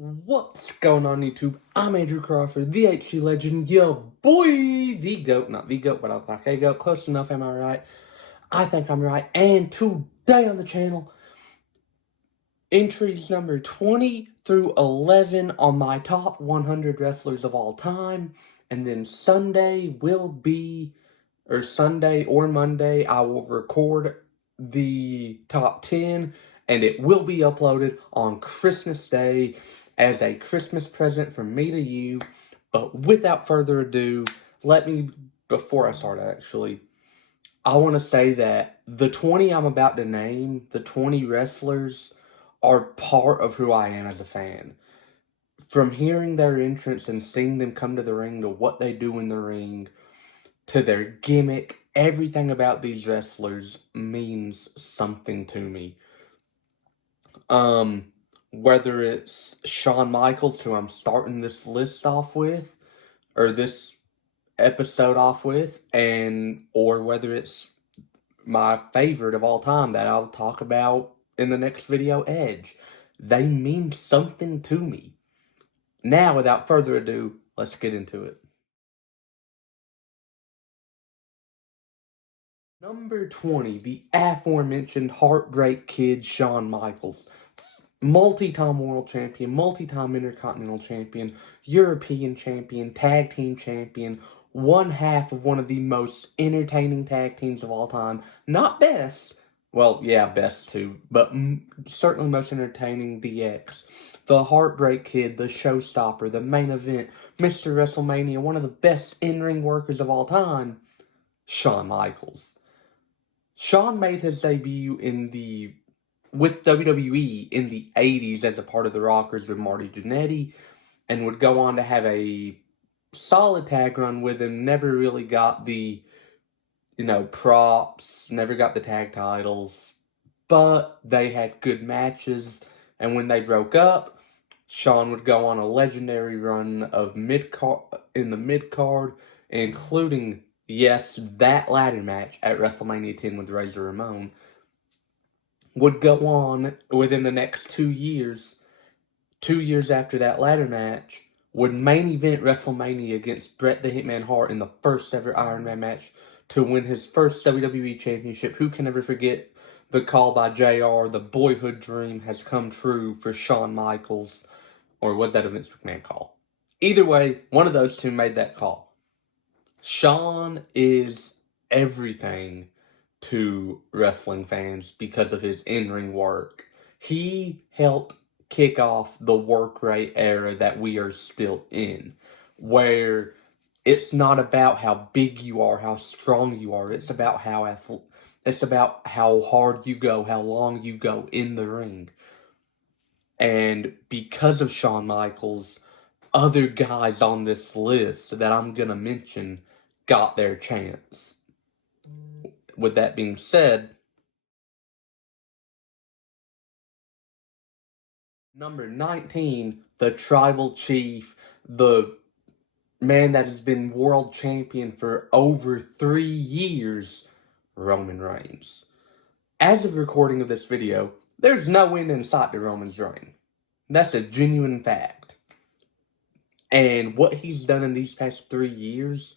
What's going on YouTube? I'm Andrew Crawford, the HG Legend, yo boy, the GOAT, not the GOAT, but I'll like a GOAT, close enough, am I right? I think I'm right, and today on the channel, entries number 20 through 11 on my top 100 wrestlers of all time, and then Sunday or Monday, I will record the top 10, and it will be uploaded on Christmas Day as a Christmas present from me to you. But without further ado, before I start actually, I want to say that the 20 I'm about to name, the 20 wrestlers, are part of who I am as a fan. From hearing their entrance and seeing them come to the ring to what they do in the ring, to their gimmick, everything about these wrestlers means something to me. Whether it's Shawn Michaels, who I'm starting this list off with, or this episode off with, or whether it's my favorite of all time that I'll talk about in the next video, Edge. They mean something to me. Now, without further ado, let's get into it. Number 20, the aforementioned Heartbreak Kid, Shawn Michaels. Multi-time world champion, multi-time intercontinental champion, European champion, tag team champion, one half of one of the most entertaining tag teams of all time. Not best, well, yeah, best too, but certainly most entertaining, DX. The Heartbreak Kid, the showstopper, the main event, Mr. WrestleMania, one of the best in-ring workers of all time, Shawn Michaels. Shawn made his debut with WWE in the 80s as a part of the Rockers with Marty Jannetty, and would go on to have a solid tag run with him. Never really got the, props, never got the tag titles, but they had good matches, and when they broke up, Shawn would go on a legendary run of in the mid-card, including, yes, that ladder match at WrestleMania 10 with Razor Ramon, would go on within the next 2 years. 2 years after that ladder match, would main event WrestleMania against Bret the Hitman Hart in the first ever Iron Man match to win his first WWE Championship. Who can ever forget the call by JR, the boyhood dream has come true for Shawn Michaels, or was that a Vince McMahon call? Either way, one of those two made that call. Shawn is everything to wrestling fans because of his in-ring work. He helped kick off the work rate era that we are still in, where it's not about how big you are, how strong you are. It's about how hard you go, how long you go in the ring. And because of Shawn Michaels, other guys on this list that I'm gonna mention got their chance. With that being said, number 19, the Tribal Chief, the man that has been world champion for over 3 years, Roman Reigns. As of recording of this video, there's no end in sight to Roman's reign. That's a genuine fact. And what he's done in these past 3 years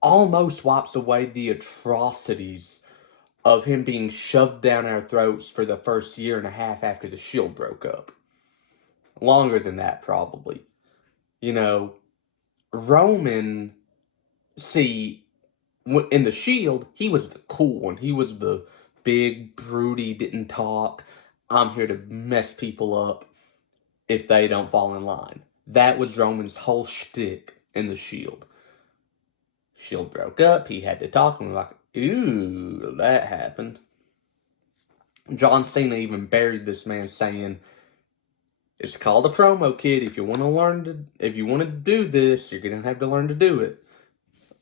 almost wipes away the atrocities of him being shoved down our throats for the first year and a half after the Shield broke up. Longer than that, probably. Roman, in the Shield, he was the cool one. He was the big, broody, didn't talk, I'm here to mess people up if they don't fall in line. That was Roman's whole shtick in the Shield. Shield broke up, he had to talk, and we're like, ooh, that happened. John Cena even buried this man saying, it's called a promo, kid. If you want to do this, you're gonna have to learn to do it.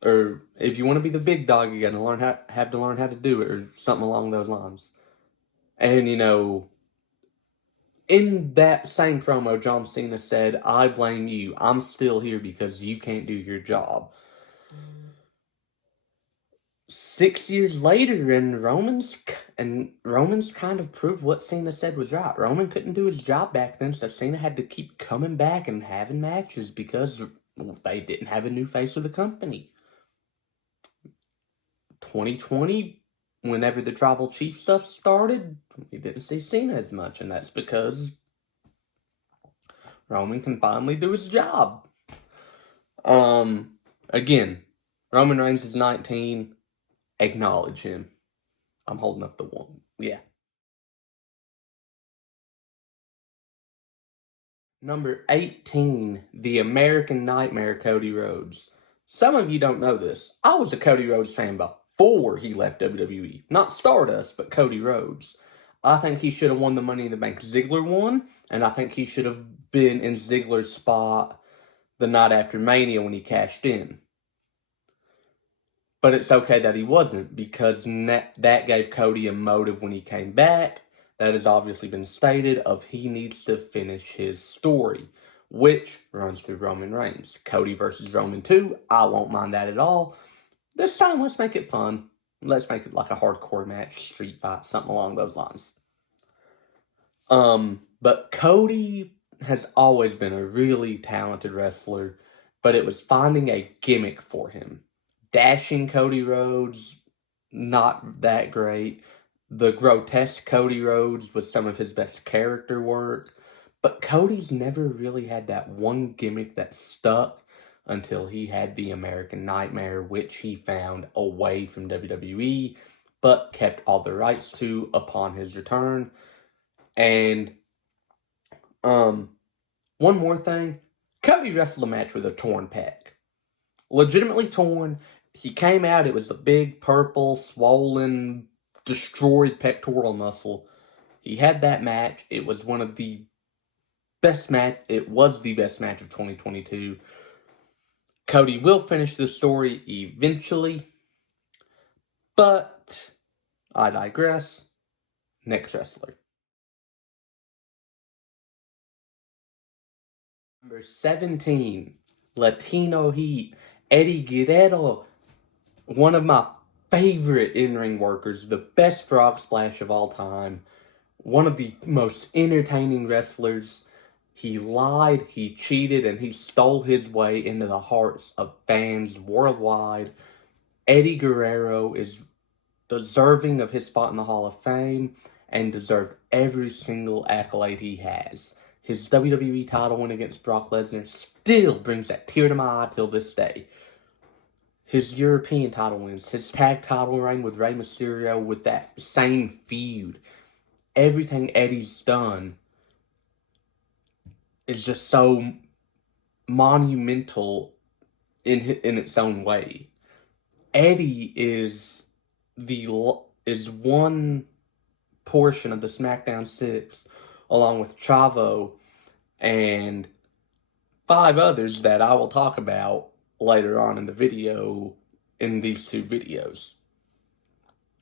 Or if you want to be the big dog, you gotta have to learn how to do it, or something along those lines. And in that same promo, John Cena said, I blame you. I'm still here because you can't do your job. 6 years later, and Roman's kind of proved what Cena said was right. Roman couldn't do his job back then, so Cena had to keep coming back and having matches because they didn't have a new face of the company. 2020, whenever the Tribal Chief stuff started, we didn't see Cena as much, and that's because Roman can finally do his job. Again, Roman Reigns is 19. Acknowledge him. I'm holding up the one. Yeah. Number 18, the American Nightmare, Cody Rhodes. Some of you don't know this. I was a Cody Rhodes fan before he left WWE. Not Stardust, but Cody Rhodes. I think he should have won the Money in the Bank Ziggler won, and I think he should have been in Ziggler's spot the night after Mania when he cashed in. But it's okay that he wasn't, because that gave Cody a motive when he came back. That has obviously been stated of he needs to finish his story, which runs through Roman Reigns. Cody versus Roman 2, I won't mind that at all. This time, let's make it fun. Let's make it like a hardcore match, street fight, something along those lines. But Cody has always been a really talented wrestler, but it was finding a gimmick for him. Dashing Cody Rhodes, not that great. The grotesque Cody Rhodes was some of his best character work. But Cody's never really had that one gimmick that stuck until he had the American Nightmare, which he found away from WWE, but kept all the rights to upon his return. And, one more thing. Cody wrestled a match with a torn pec. Legitimately torn. He came out, it was a big, purple, swollen, destroyed pectoral muscle. He had that match. It was one of the best match. It was the best match of 2022. Cody will finish the story eventually, but I digress. Next wrestler. Number 17, Latino Heat, Eddie Guerrero. One of my favorite in-ring workers, the best frog splash of all time, one of the most entertaining wrestlers. He lied, he cheated, and he stole his way into the hearts of fans worldwide. Eddie Guerrero is deserving of his spot in the Hall of Fame and deserved every single accolade he has. His WWE title win against Brock Lesnar still brings that tear to my eye till this day. His European title wins, his tag title reign with Rey Mysterio with that same feud. Everything Eddie's done is just so monumental in its own way. Eddie is one portion of the SmackDown 6, along with Chavo and 5 others that I will talk about later on in the video, in these 2 videos.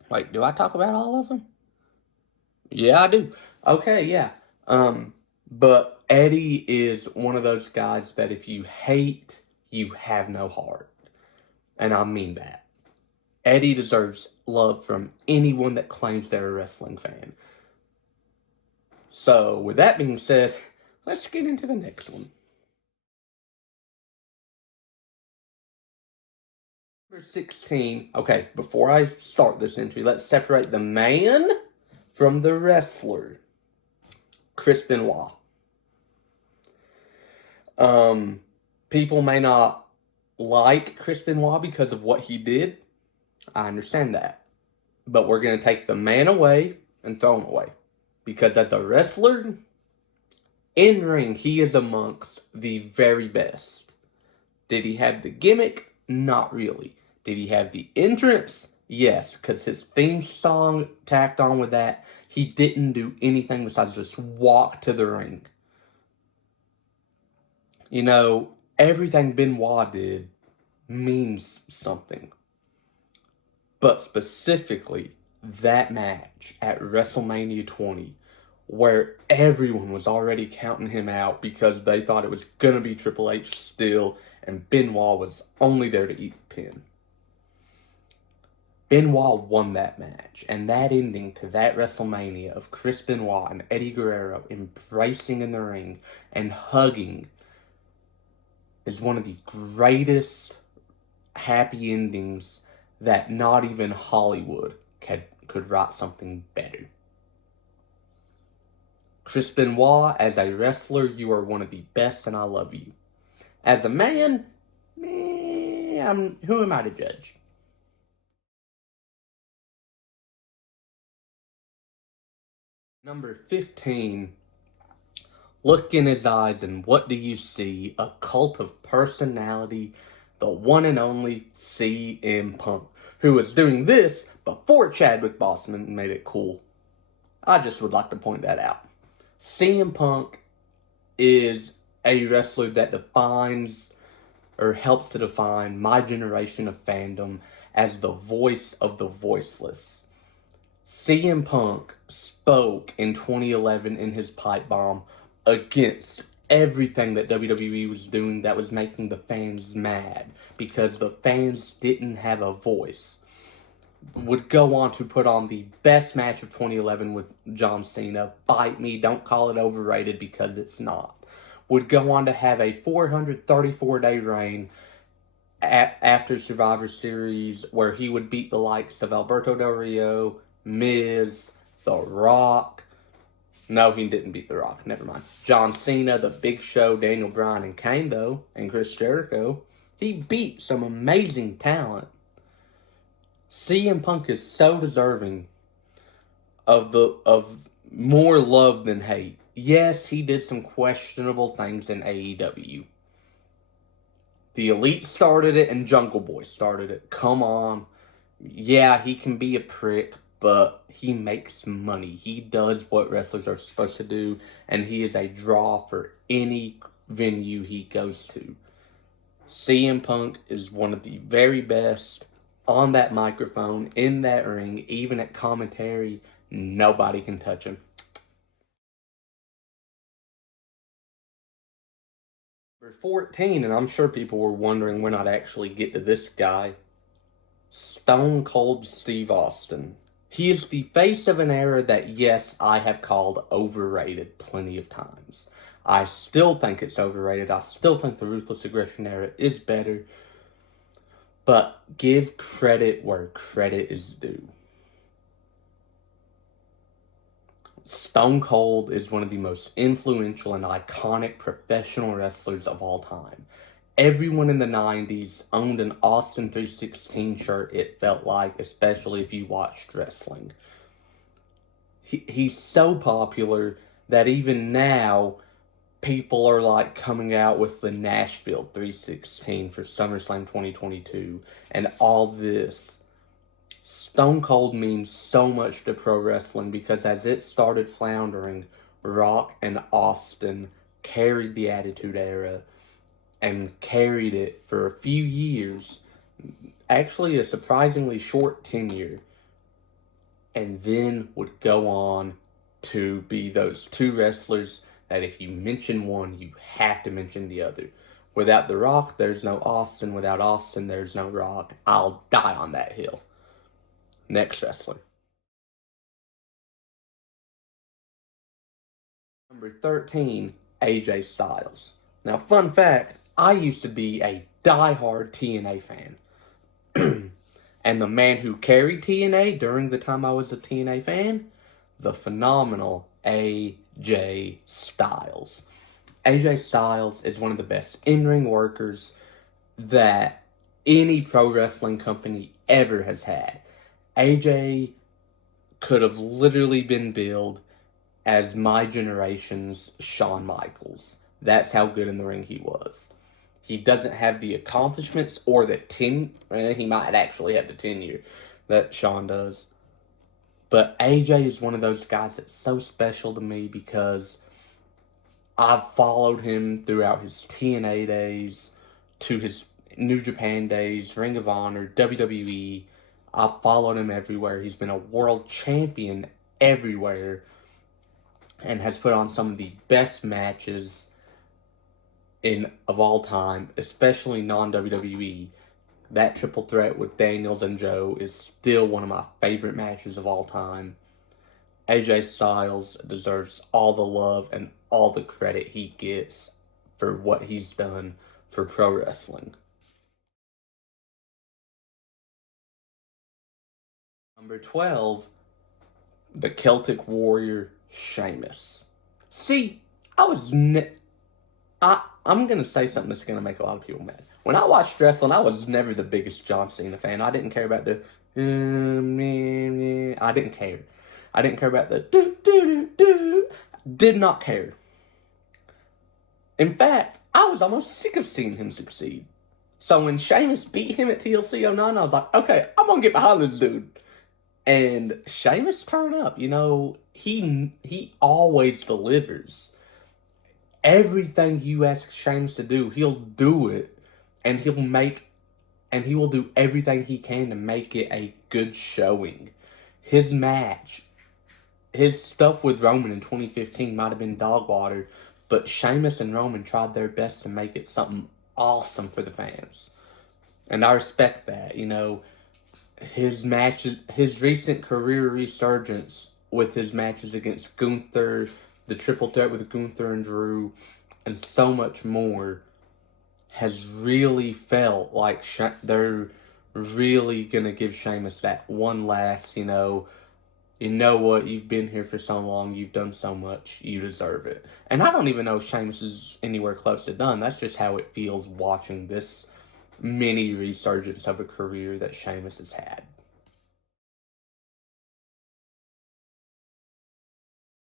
Wait, do I talk about all of them? Yeah, I do. Okay, yeah. But Eddie is one of those guys that if you hate, you have no heart. And I mean that. Eddie deserves love from anyone that claims they're a wrestling fan. So, with that being said, let's get into the next one. Number 16. Okay, before I start this entry, let's separate the man from the wrestler. Chris Benoit. People may not like Chris Benoit because of what he did. I understand that. But we're going to take the man away and throw him away. Because as a wrestler, in ring, he is amongst the very best. Did he have the gimmick? Not really. Did he have the entrance? Yes, because his theme song tacked on with that, he didn't do anything besides just walk to the ring. You know, everything Benoit did means something. But specifically, that match at WrestleMania 20, where everyone was already counting him out because they thought it was going to be Triple H still, and Benoit was only there to eat the pin. Benoit won that match, and that ending to that WrestleMania of Chris Benoit and Eddie Guerrero embracing in the ring and hugging is one of the greatest happy endings that not even Hollywood could write something better. Chris Benoit, as a wrestler, you are one of the best, and I love you. As a man, who am I to judge? Number 15, look in his eyes and what do you see? A cult of personality, the one and only CM Punk, who was doing this before Chadwick Boseman made it cool. I just would like to point that out. CM Punk is a wrestler that defines or helps to define my generation of fandom as the voice of the voiceless. CM Punk spoke in 2011 in his pipe bomb against everything that WWE was doing that was making the fans mad because the fans didn't have a voice. Would go on to put on the best match of 2011 with John Cena. Bite me, don't call it overrated because it's not. Would go on to have a 434-day reign after Survivor Series where he would beat the likes of Alberto Del Rio, Miz, The Rock. No, he didn't beat The Rock. Never mind. John Cena, The Big Show, Daniel Bryan, and Kane, though, and Chris Jericho. He beat some amazing talent. CM Punk is so deserving of more love than hate. Yes, he did some questionable things in AEW. The Elite started it and Jungle Boy started it. Come on. Yeah, he can be a prick, but he makes money. He does what wrestlers are supposed to do, and he is a draw for any venue he goes to. CM Punk is one of the very best on that microphone, in that ring, even at commentary. Nobody can touch him. Number 14, and I'm sure people were wondering when I'd actually get to this guy, Stone Cold Steve Austin. He is the face of an era that, yes, I have called overrated plenty of times. I still think it's overrated. I still think the Ruthless Aggression era is better. But give credit where credit is due. Stone Cold is one of the most influential and iconic professional wrestlers of all time. Everyone in the 90s owned an Austin 316 shirt, it felt like, especially if you watched wrestling. He's so popular that even now, people are like coming out with the Nashville 316 for SummerSlam 2022 and all this. Stone Cold means so much to pro wrestling because as it started floundering, Rock and Austin carried the Attitude Era and carried it for a few years, actually a surprisingly short tenure, and then would go on to be those two wrestlers that if you mention one, you have to mention the other. Without The Rock, there's no Austin. Without Austin, there's no Rock. I'll die on that hill. Next wrestler. Number 13, AJ Styles. Now, fun fact, I used to be a die-hard TNA fan. And the man who carried TNA during the time I was a TNA fan, the phenomenal AJ Styles. AJ Styles is one of the best in-ring workers that any pro wrestling company ever has had. AJ could have literally been billed as my generation's Shawn Michaels. That's how good in the ring he was. He doesn't have the accomplishments or the he might actually have the tenure that Shawn does. But AJ is one of those guys that's so special to me because I've followed him throughout his TNA days, to his New Japan days, Ring of Honor, WWE. I've followed him everywhere. He's been a world champion everywhere and has put on some of the best matches of all time, especially non-WWE. that triple threat with Daniels and Joe is still one of my favorite matches of all time. AJ Styles deserves all the love and all the credit he gets for what he's done for pro wrestling. Number 12, the Celtic Warrior, Sheamus. See, I'm going to say something that's going to make a lot of people mad. When I watched wrestling, I was never the biggest John Cena fan. I didn't care about the... I didn't care. I didn't care about the do. Did not care. In fact, I was almost sick of seeing him succeed. So when Sheamus beat him at TLC 09, I was like, okay, I'm going to get behind this dude. And Sheamus turned up. You know, he always delivers. Everything you ask Sheamus to do, he'll do it. And he will do everything he can to make it a good showing. His match, his stuff with Roman in 2015 might have been dog water, but Sheamus and Roman tried their best to make it something awesome for the fans. And I respect that, you know. His matches, his recent career resurgence with his matches against Gunther, the triple threat with Gunther and Drew, and so much more, has really felt like they're really going to give Sheamus that one last, you know what, you've been here for so long, you've done so much, you deserve it. And I don't even know if Sheamus is anywhere close to done. That's just how it feels watching this mini resurgence of a career that Sheamus has had.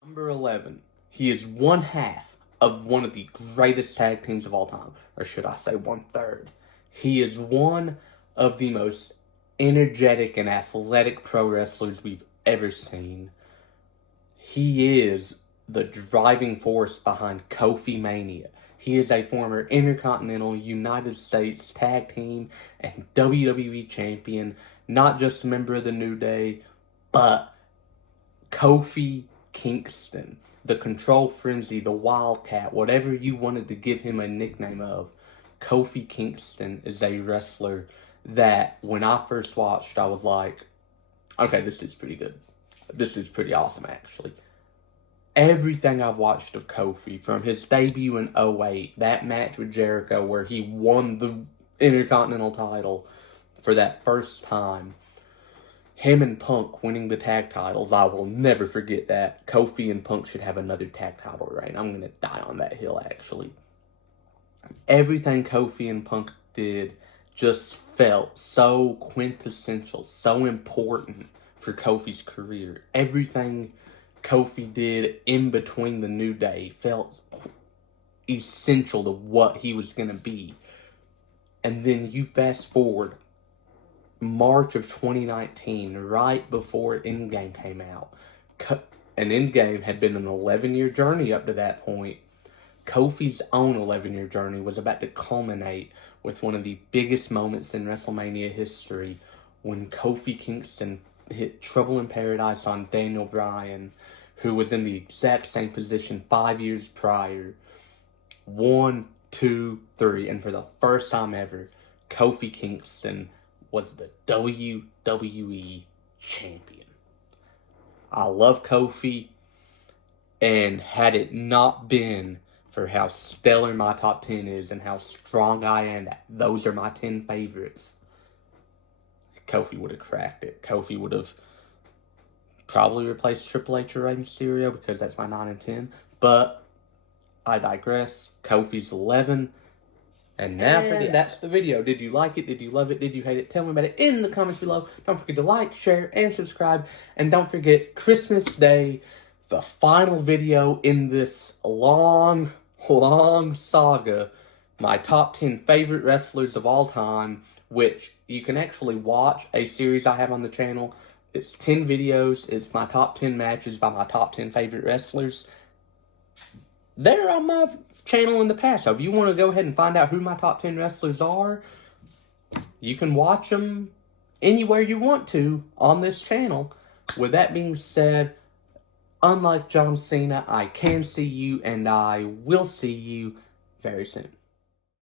Number 11. He is one half of one of the greatest tag teams of all time. Or should I say 1/3. He is one of the most energetic and athletic pro wrestlers we've ever seen. He is the driving force behind Kofi Mania. He is a former Intercontinental United States Tag Team and WWE Champion, not just a member of the New Day, but Kofi Kingston, the Control Frenzy, the Wildcat, whatever you wanted to give him a nickname of. Kofi Kingston is a wrestler that when I first watched, I was like, okay, this is pretty good. This is pretty awesome, actually. Everything I've watched of Kofi, from his debut in 08, that match with Jericho where he won the Intercontinental title for that first time, him and Punk winning the tag titles, I will never forget that. Kofi and Punk should have another tag title reign. I'm going to die on that hill, actually. Everything Kofi and Punk did just felt so quintessential, so important for Kofi's career. Everything Kofi did in between the New Day felt essential to what he was going to be. And then you fast forward March of 2019, right before Endgame came out. And Endgame had been an 11-year journey up to that point. Kofi's own 11-year journey was about to culminate with one of the biggest moments in WrestleMania history when Kofi Kingston hit Trouble in Paradise on Daniel Bryan, who was in the exact same position 5 years prior. 1, 2, 3, and for the first time ever, Kofi Kingston was the WWE Champion. I love Kofi, and had it not been for how stellar my top 10 is and how strong I am, those are my 10 favorites, Kofi would have cracked it. Kofi would have probably replaced Triple H or Rey Mysterio because that's my 9 and 10. But I digress. Kofi's 11. And now that's the video. Did you like it? Did you love it? Did you hate it? Tell me about it in the comments below. Don't forget to like, share, and subscribe. And don't forget, Christmas Day, the final video in this long saga, my top 10 favorite wrestlers of all time, which you can actually watch a series I have on the channel. It's 10 videos. It's my top 10 matches by my top 10 favorite wrestlers. They're on my channel in the past. So if you want to go ahead and find out who my top 10 wrestlers are, you can watch them anywhere you want to on this channel. With that being said, unlike John Cena, I can see you and I will see you very soon.